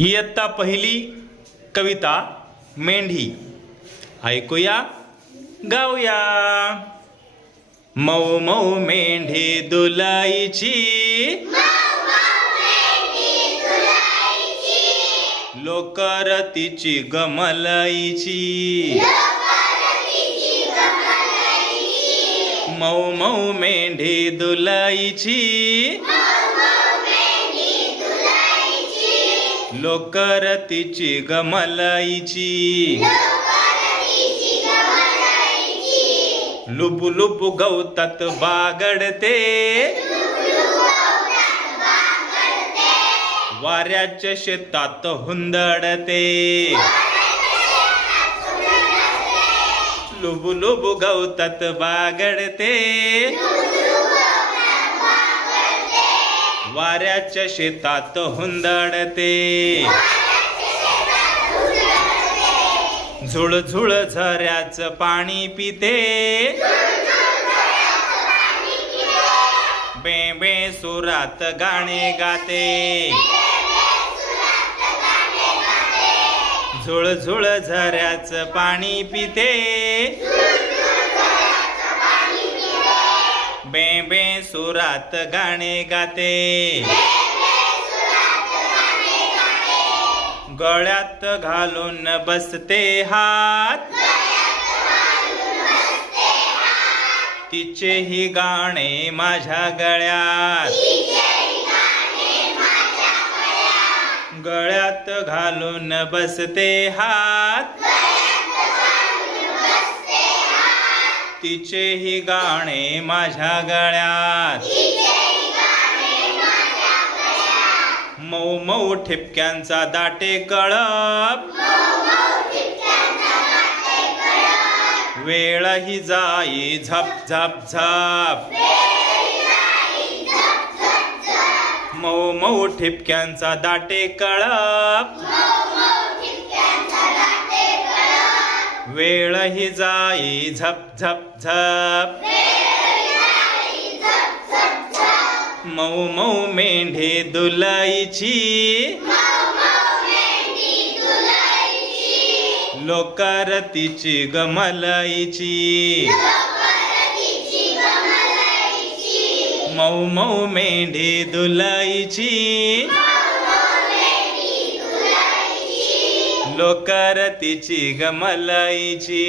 इयत्ता पहिली कविता मेंढी. ऐकूया गाऊया. मऊ मऊ मेंढी दुलाईची, लोकर तिची गमलाईची. मऊ मऊ मेंढी दुलाईची, लोकर तिची गमलाईची. लुबु लुबु गवतात बागडते, वाऱ्याच्या शेतात हुंदडते. लुबु लुबु गवतात बागडते, वाऱ्याच्या शेतात हुंदडते. झुळझुळ झऱ्याचं पाणी पिते, बेबे सुरात गाणे गाते. झुळझुळ झऱ्याचं पाणी पिते, बेबे सुरात गाणे गाते. गळ्यात घालून बसते हात, तिचेही गाणे माझ्या गळ्यात. गळ्यात घालून बसते हात, तिचेही गाणे माझ्या गळ्यात. मऊ मऊ ठिपक्यांचा दाटे कळप, वेळही जाई झप झप झप. मऊ मऊ ठिपक्यांचा दाटे कळप, वेळही जाई झप झप झप. मऊ मऊ मेंढी दुलाईची, लोकर तिची गमलाईची. मऊ मऊ मेंढी दुलाईची, लोकर तिची गमलाईची.